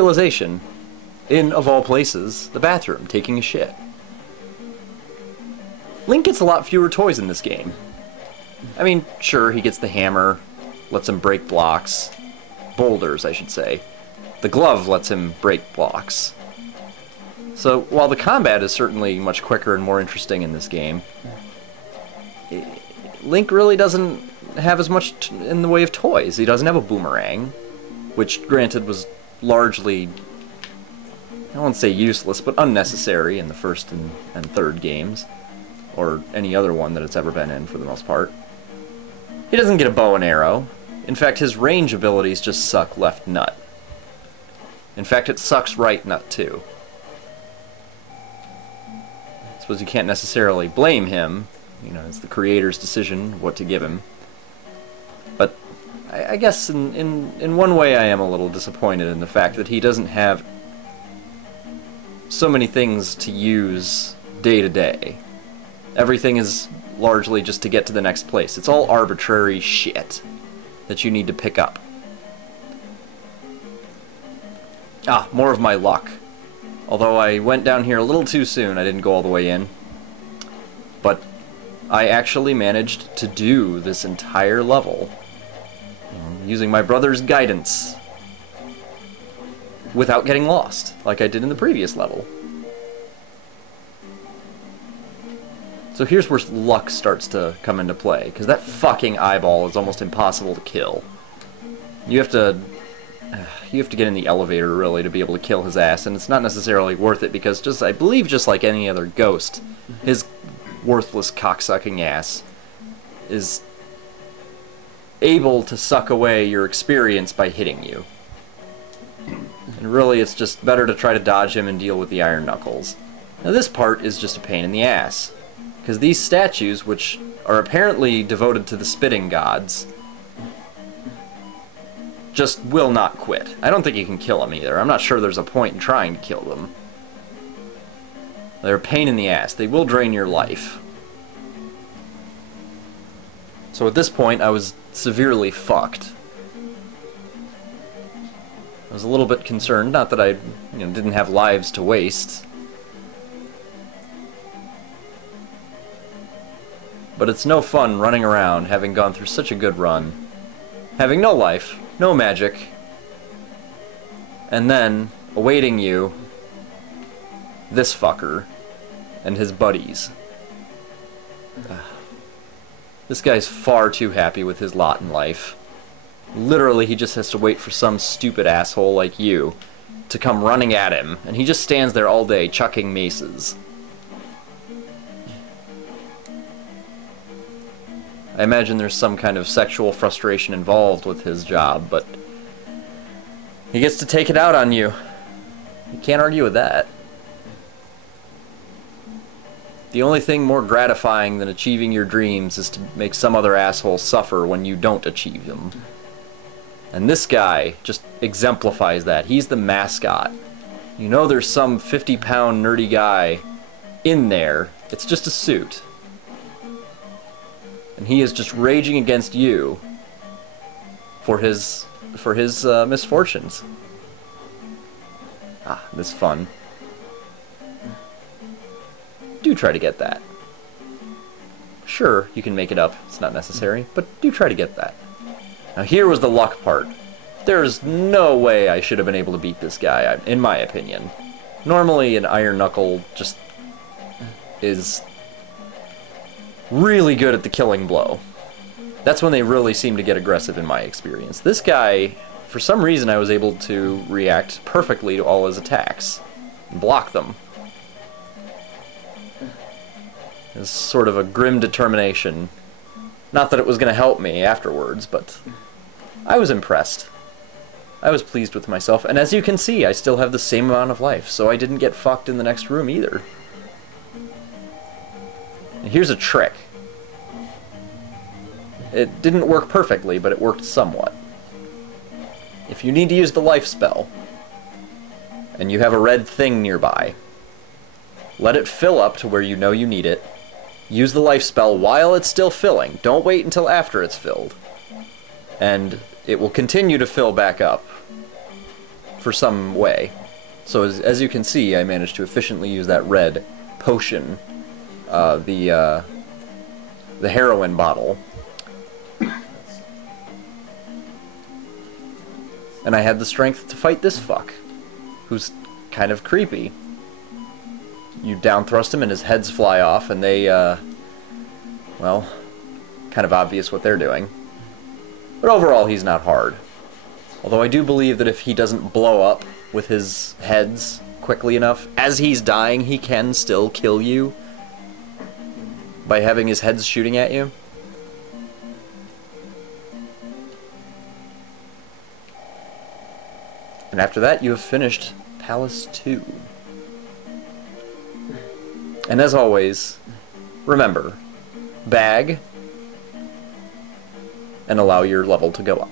realization in, of all places, the bathroom, taking a shit. Link gets a lot fewer toys in this game. I mean, sure, he gets the hammer, lets him break blocks. Boulders, I should say. The glove lets him break blocks. So, while the combat is certainly much quicker and more interesting in this game, Link really doesn't have as much in the way of toys. He doesn't have a boomerang, which, granted, was largely, I won't say useless, but unnecessary in the first and third games, or any other one that it's ever been in, for the most part. He doesn't get a bow and arrow. In fact, his range abilities just suck left nut. In fact, it sucks right nut, too. I suppose you can't necessarily blame him. You know, it's the creator's decision what to give him. But I guess in one way I am a little disappointed in the fact that he doesn't have so many things to use day to day. Everything is largely just to get to the next place. It's all arbitrary shit that you need to pick up. Ah, more of my luck. Although I went down here a little too soon, I didn't go all the way in. But I actually managed to do this entire level using my brother's guidance without getting lost, like I did in the previous level. So here's where luck starts to come into play, because that fucking eyeball is almost impossible to kill. You have to get in the elevator, really, to be able to kill his ass, and it's not necessarily worth it, because I believe just like any other ghost, his worthless cocksucking ass is able to suck away your experience by hitting you. And really, it's just better to try to dodge him and deal with the iron knuckles. Now this part is just a pain in the ass, because these statues, which are apparently devoted to the spitting gods, just will not quit. I don't think you can kill them either. I'm not sure there's a point in trying to kill them. They're a pain in the ass. They will drain your life. So at this point, I was severely fucked. I was a little bit concerned, not that I didn't have lives to waste. But it's no fun running around having gone through such a good run, having no life, no magic, and then awaiting you this fucker and his buddies. This guy's far too happy with his lot in life. Literally, he just has to wait for some stupid asshole like you to come running at him, and he just stands there all day chucking maces. I imagine there's some kind of sexual frustration involved with his job, but he gets to take it out on you. You can't argue with that. The only thing more gratifying than achieving your dreams is to make some other asshole suffer when you don't achieve them. And this guy just exemplifies that. He's the mascot. You know there's some 50-pound nerdy guy in there. It's just a suit. And he is just raging against you for his misfortunes. Ah, this fun. Do try to get that. Sure, you can make it up. It's not necessary, but do try to get that. Now here was the luck part. There's no way I should have been able to beat this guy, in my opinion. Normally an iron knuckle just is really good at the killing blow. That's when they really seem to get aggressive in my experience. This guy, for some reason I was able to react perfectly to all his attacks and block them. It's sort of a grim determination. Not that it was going to help me afterwards, but I was impressed. I was pleased with myself, and as you can see, I still have the same amount of life, so I didn't get fucked in the next room either. And here's a trick. It didn't work perfectly, but it worked somewhat. If you need to use the life spell, and you have a red thing nearby, let it fill up to where you know you need it. Use the life spell while it's still filling. Don't wait until after it's filled. And it will continue to fill back up for some way. So as you can see, I managed to efficiently use that red potion, the heroin bottle. And I had the strength to fight this fuck, who's kind of creepy. You down thrust him and his heads fly off, and they, well, kind of obvious what they're doing. But overall, he's not hard. Although I do believe that if he doesn't blow up with his heads quickly enough, as he's dying, he can still kill you by having his heads shooting at you. And after that, you have finished Palace 2. And as always, remember, bag and allow your level to go up.